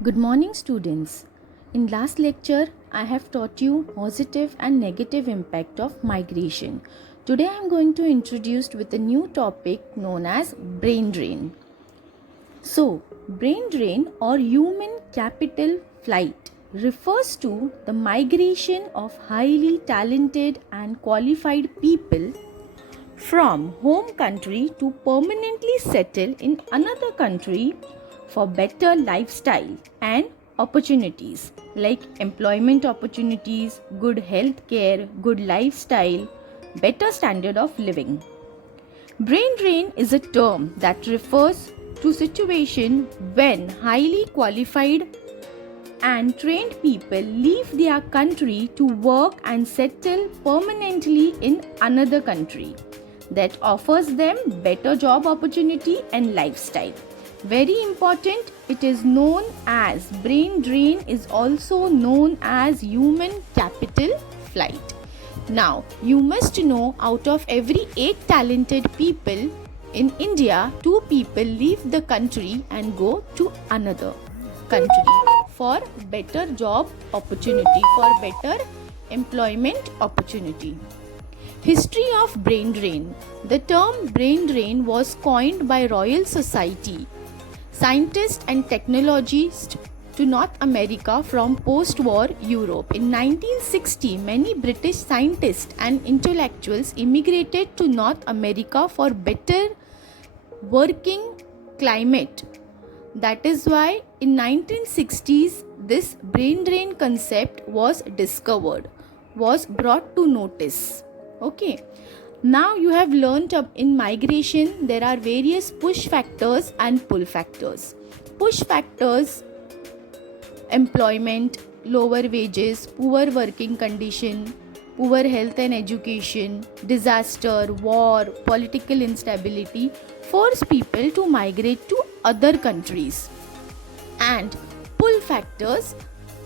Good morning, students. In last lecture, I have taught you positive and negative impact of migration. Today, I am going to introduce with a new topic known as brain drain. So, brain drain or human capital flight refers to the migration of highly talented and qualified people from home country to permanently settle in another country for better lifestyle and opportunities like employment opportunities, good health care, good lifestyle, better standard of living. Brain drain is a term that refers to situation when highly qualified and trained people leave their country to work and settle permanently in another country that offers them better job opportunity and lifestyle. Very important, it is known as brain drain, is also known as human capital flight. Now, you must know out of every 8 talented people in India, 2 people leave the country and go to another country for better job opportunity, for better employment opportunity. History of brain drain. The term brain drain was coined by Royal Society, scientists and technologists to North America from post-war Europe. In 1960, many British scientists and intellectuals immigrated to North America for better working climate. That is why in 1960s this brain drain concept was discovered, was brought to notice. Okay. Now you have learnt in migration there are various push factors and pull factors. Push factors: employment, lower wages, poor working condition, poor health and education, disaster, war, political instability force people to migrate to other countries. And pull factors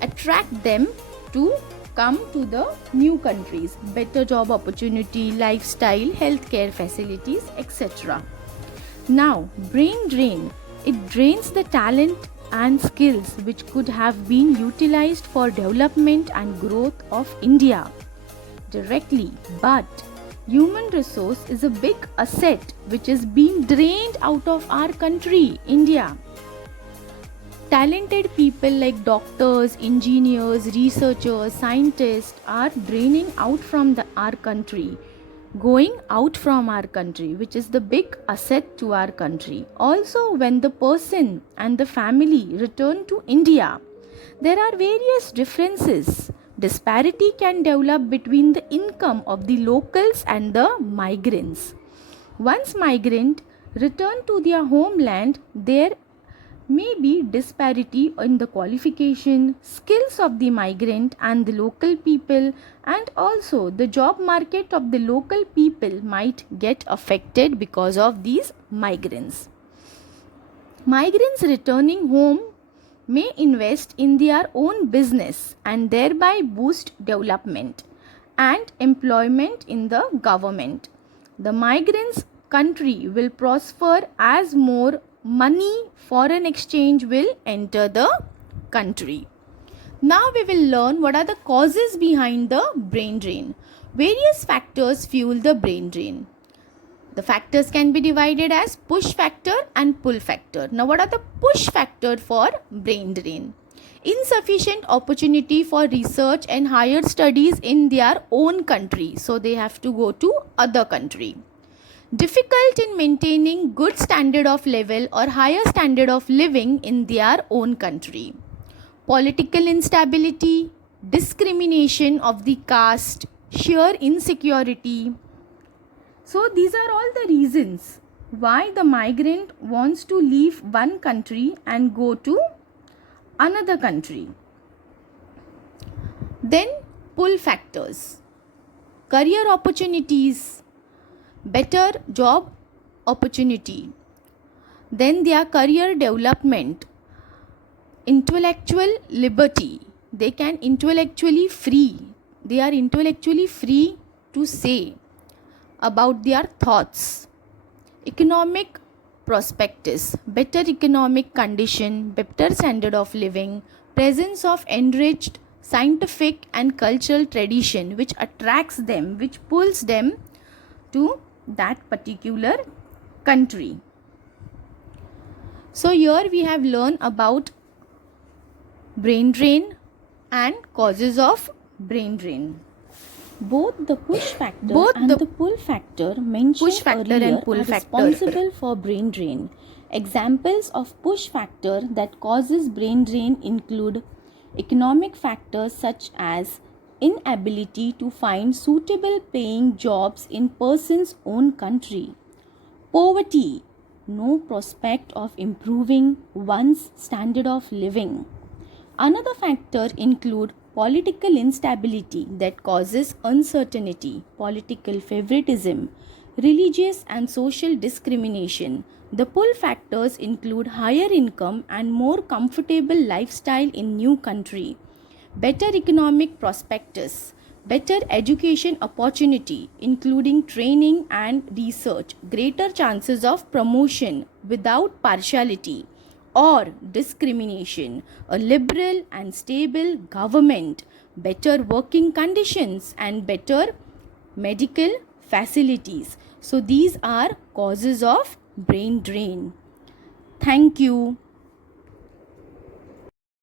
attract them to come to the new countries, better job opportunity, lifestyle, healthcare facilities, etc. Now, brain drain, it drains the talent and skills which could have been utilized for development and growth of India directly, but human resource is a big asset which is being drained out of our country, India. Talented people like doctors, engineers, researchers, scientists are draining out from our country, going out from our country, which is the big asset to our country. Also, when the person and the family return to India, there are various differences. Disparity can develop between the income of the locals and the migrants. Once migrant return to their homeland, there may be disparity in the qualification, skills of the migrant and the local people, and also the job market of the local people might get affected because of these migrants. Migrants returning home may invest in their own business and thereby boost development and employment in the government. The migrants' country will prosper as more money, foreign exchange will enter the country. Now we will learn what are the causes behind the brain drain. Various factors fuel the brain drain. The factors can be divided as push factor and pull factor. Now what are the push factor for brain drain? Insufficient opportunity for research and higher studies in their own country, so they have to go to other country. Difficult in maintaining good standard of level or higher standard of living in their own country. Political instability, discrimination of the caste, sheer insecurity. So these are all the reasons why the migrant wants to leave one country and go to another country. Then pull factors: career opportunities, better job opportunity, then their career development, intellectual liberty. They are intellectually free to say about their thoughts. Economic prospectus, better economic condition, better standard of living, presence of enriched scientific and cultural tradition which attracts them, which pulls them to that particular country. So here we have learned about brain drain and causes of brain drain. Both the push factor and the pull factor mentioned earlier are responsible for brain drain. Examples of push factor that causes brain drain include economic factors such as inability to find suitable paying jobs in person's own country, poverty, no prospect of improving one's standard of living. Another factor include political instability that causes uncertainty, political favoritism, religious and social discrimination. The pull factors include higher income and more comfortable lifestyle in new country, better economic prospectus, better education opportunity including training and research, greater chances of promotion without partiality or discrimination, a liberal and stable government, better working conditions and better medical facilities. So these are causes of brain drain. Thank you.